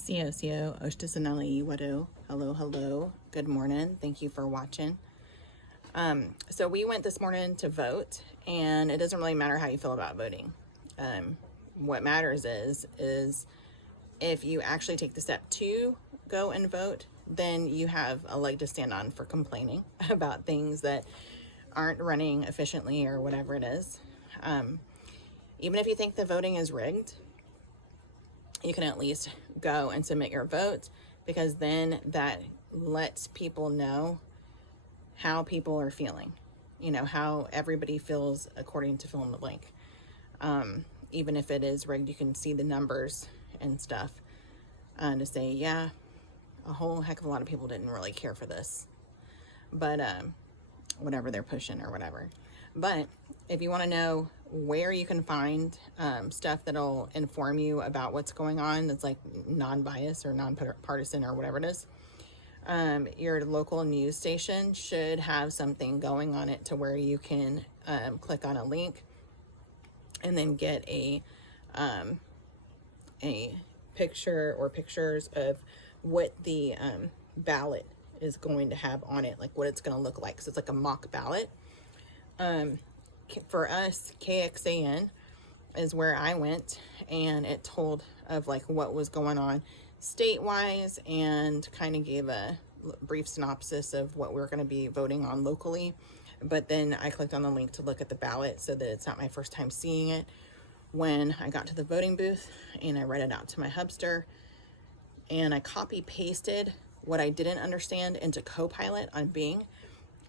Sio, Oshtisanali Wado. Hello. Good morning. Thank you for watching. So we went this morning to vote, and it doesn't really matter how you feel about voting. What matters is if you actually take the step to go and vote, then you have a leg to stand on for complaining about things that aren't running efficiently or whatever it is. Even if you think the voting is rigged, you can at least go and submit your vote, because then that lets people know how people are feeling, how everybody feels according to fill in the blank. Even if it is rigged, you can see the numbers and stuff to say, yeah, a whole heck of a lot of people didn't really care for this, but whatever they're pushing or whatever. But if you want to know where you can find stuff that'll inform you about what's going on, that's like non-biased or non-partisan or whatever it is, your local news station should have something going on it to where you can click on a link and then get a picture or pictures of what the ballot is going to have on it, like what it's going to look like. So it's like a mock ballot. For us, KXAN is where I went, and it told of like what was going on state-wise and kind of gave a brief synopsis of what we're going to be voting on locally. But then I clicked on the link to look at the ballot so that it's not my first time seeing it. When I got to the voting booth and I read it out to my hubster, and I copy pasted what I didn't understand into Copilot on Bing,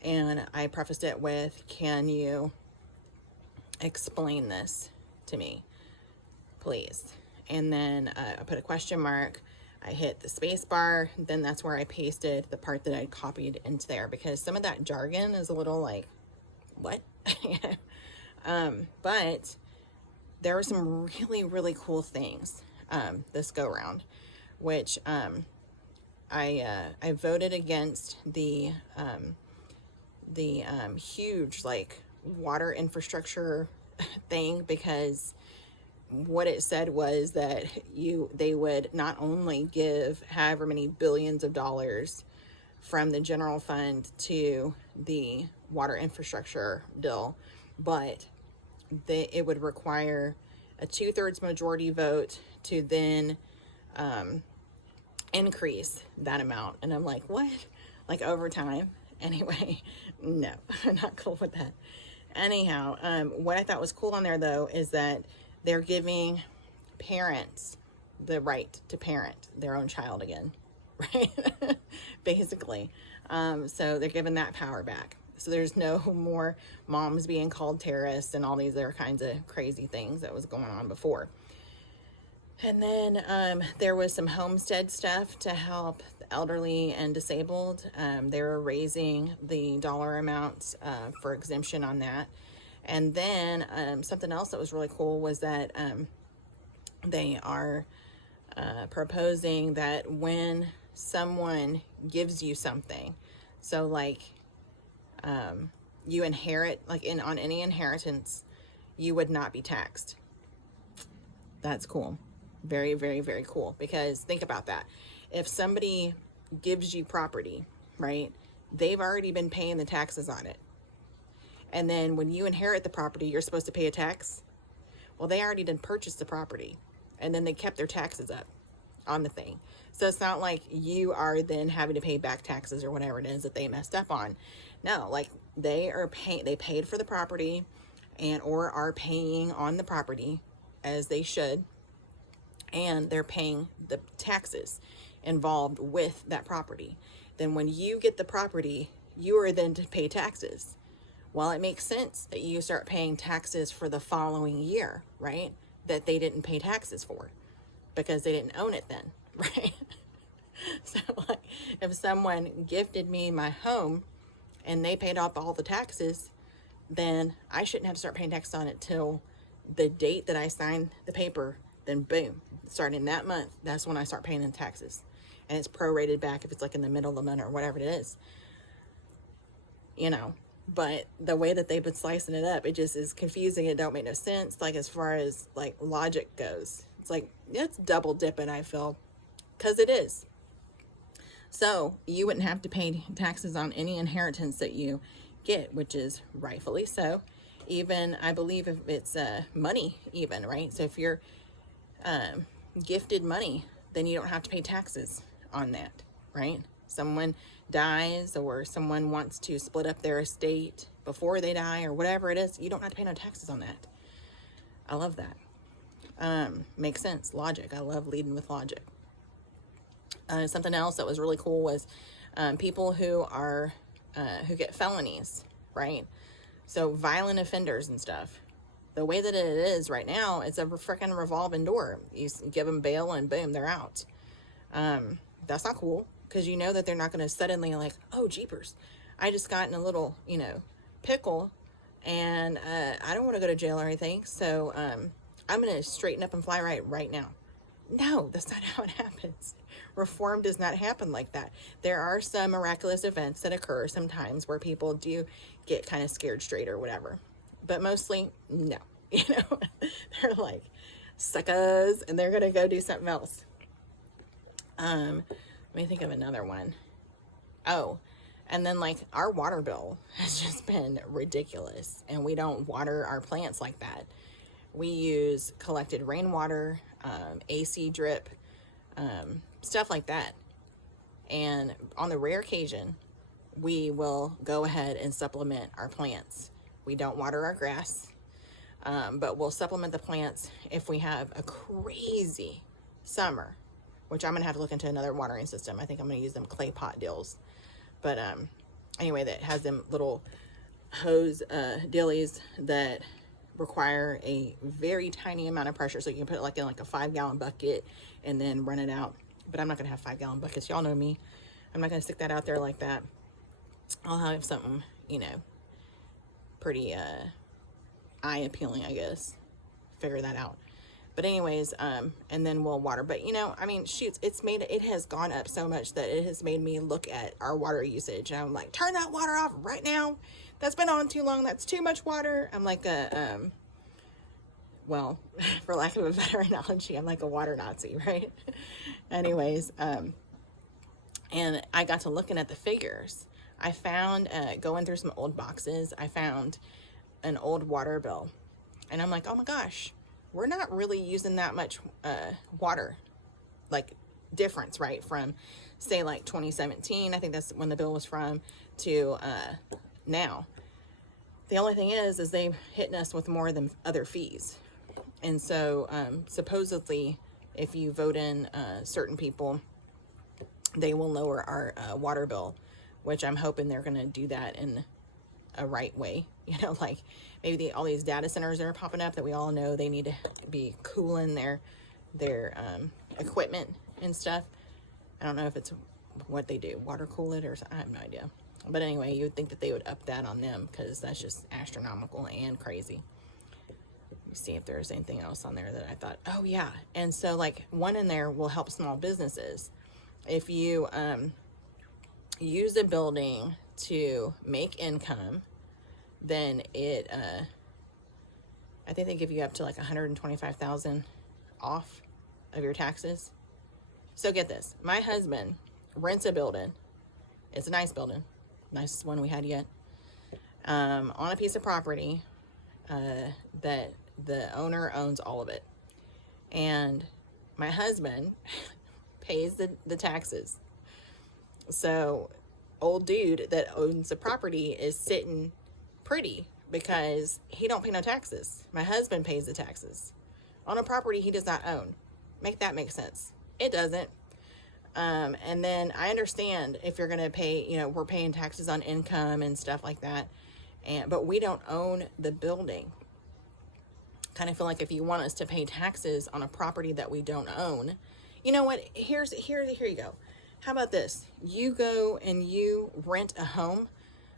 and I prefaced it with, can you explain this to me, please? And then I put a question mark, I hit the space bar, then that's where I pasted the part that I copied into there, because some of that jargon is a little like, what? But there were some really cool things this go round, which I voted against the huge like water infrastructure thing, because what it said was that they would not only give however many billions of dollars from the general fund to the water infrastructure bill, but it would require a 2/3 majority vote to then increase that amount. And I'm like, what? Like over time? Anyway, no, I'm not cool with that. Anyhow, what I thought was cool on there though is that they're giving parents the right to parent their own child again, right? Basically. So they're giving that power back. So there's no more moms being called terrorists and all these other kinds of crazy things that was going on before. And then there was some homestead stuff to help the elderly and disabled. They were raising the dollar amounts for exemption on that. And then something else that was really cool was that they are proposing that when someone gives you something, so like you inherit, like on any inheritance, you would not be taxed. That's cool. Very cool, because think about that. If somebody gives you property, right, they've already been paying the taxes on it, and then when you inherit the property, you're supposed to pay a tax. Well, they already did purchase the property, and then they kept their taxes up on the thing. So it's not like you are then having to pay back taxes or whatever it is that they messed up on. No, like they paid for the property and or are paying on the property as they should, and they're paying the taxes involved with that property. Then when you get the property, you are then to pay taxes. Well, it makes sense that you start paying taxes for the following year, right? That they didn't pay taxes for because they didn't own it then, right? So like if someone gifted me my home and they paid off all the taxes, then I shouldn't have to start paying taxes on it till the date that I signed the paper. Then boom, starting that month, that's when I start paying the taxes. And it's prorated back if it's like in the middle of the month or whatever it is. But the way that they've been slicing it up, it just is confusing. It don't make no sense. Like as far as like logic goes, it's like, it's double dipping, I feel. because it is. So you wouldn't have to pay taxes on any inheritance that you get, which is rightfully so. Even, I believe, if it's money even, right? So if you're gifted money, then you don't have to pay taxes on that, right? Someone dies or someone wants to split up their estate before they die or whatever it is, you don't have to pay no taxes on that. I love that. Makes sense. Logic. I love leading with logic. Something else that was really cool was people who are who get felonies, right? So violent offenders and stuff. The way that it is right now, it's a freaking revolving door. You give them bail and boom, they're out. That's not cool, because you know that they're not going to suddenly like, oh, jeepers, I just got in a little, pickle, and I don't want to go to jail or anything, so I'm going to straighten up and fly right now. No, that's not how it happens. Reform does not happen like that. There are some miraculous events that occur sometimes where people do get kind of scared straight or whatever. But mostly, no. They're like, suckers, and they're going to go do something else. Let me think of another one. Oh, and then like our water bill has just been ridiculous, and we don't water our plants like that. We use collected rainwater, AC drip, stuff like that. And on the rare occasion, we will go ahead and supplement our plants. We don't water our grass, but we'll supplement the plants if we have a crazy summer, which I'm going to have to look into another watering system. I think I'm going to use them clay pot deals. But anyway, that has them little hose dillies that require a very tiny amount of pressure, so you can put it like in like a 5-gallon bucket and then run it out. But I'm not gonna have 5-gallon buckets, y'all know me. I'm not gonna stick that out there like that. I'll have something, pretty eye appealing, I guess. Figure that out. But anyways, and then we'll water. But shoots, it has gone up so much that it has made me look at our water usage, and I'm like, turn that water off right now. That's been on too long. That's too much water. I'm like well, for lack of a better analogy, I'm like a water Nazi, right? Anyways, and I got to looking at the figures. I found, going through some old boxes, I found an old water bill. And I'm like, oh my gosh, we're not really using that much water, like difference, right? From, say, like 2017, I think that's when the bill was from, to now. The only thing is they've hitting us with more than other fees. And so supposedly, if you vote in certain people, they will lower our water bill, which I'm hoping they're going to do that in a right way. Like maybe all these data centers that are popping up that we all know they need to be cooling their equipment and stuff. I don't know if it's what they do, water cool it, or I have no idea. But anyway, you would think that they would up that on them, because that's just astronomical and crazy. Let me see if there's anything else on there that I thought, oh yeah. And so like one in there will help small businesses. If you use a building to make income, then it, I think they give you up to like $125,000 off of your taxes. So get this, my husband rents a building. It's a nice building, nicest one we had yet, on a piece of property that the owner owns all of it. And my husband pays the taxes. So old dude that owns the property is sitting pretty because he don't pay no taxes. My husband pays the taxes on a property he does not own. Make that make sense? It doesn't. And then I understand if you're going to pay, we're paying taxes on income and stuff like that. But we don't own the building. Kind of feel like if you want us to pay taxes on a property that we don't own, you know what? Here you go. How about this? You go and you rent a home,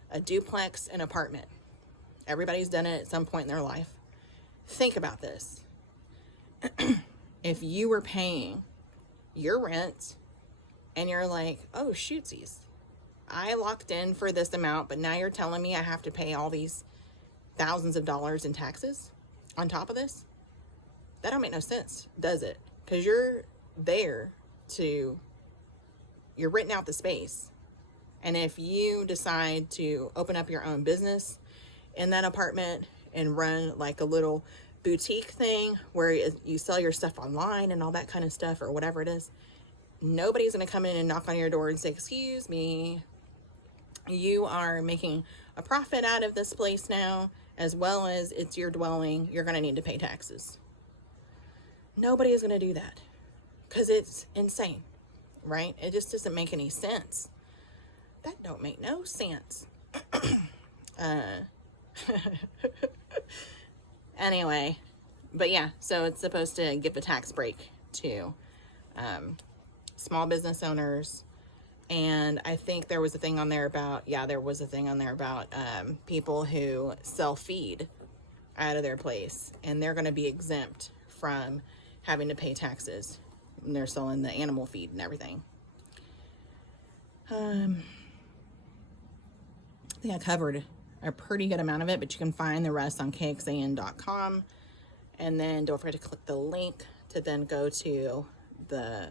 a duplex, an apartment. Everybody's done it at some point in their life. Think about this. If you were paying your rent and you're like, oh, shootsies, I locked in for this amount, but now you're telling me I have to pay all these thousands of dollars in taxes on top of this? That don't make no sense, does it? Because you're there you're renting out the space. And if you decide to open up your own business in that apartment and run like a little boutique thing where you sell your stuff online and all that kind of stuff, or whatever it is, nobody's going to come in and knock on your door and say, excuse me, you are making a profit out of this place now, as well as it's your dwelling. You're going to need to pay taxes. Nobody is going to do that because it's insane, right? It just doesn't make any sense. That don't make no sense. Anyway, but yeah, so it's supposed to give a tax break to small business owners. And I think there was a thing on there about, people who sell feed out of their place, and they're going to be exempt from having to pay taxes when they're selling the animal feed and everything. I think I covered a pretty good amount of it, but you can find the rest on kxan.com. And then don't forget to click the link to then go to the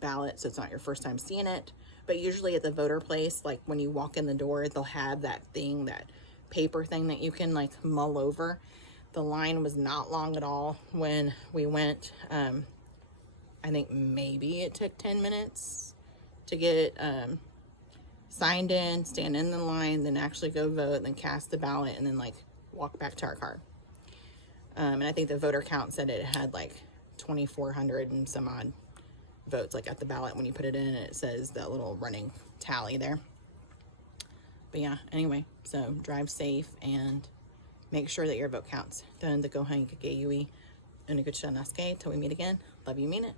ballot, so it's not your first time seeing it. But usually at the voter place, like when you walk in the door, they'll have that thing, that paper thing that you can like mull over. The line was not long at all when we went. I think maybe it took 10 minutes to get signed in, stand in the line, then actually go vote, then cast the ballot, and then like walk back to our car. And I think the voter count said it had like 2,400 and some odd votes, like at the ballot when you put it in, and it says that little running tally there. But yeah, anyway, so drive safe and make sure that your vote counts. Till we meet again. Love you, mean it.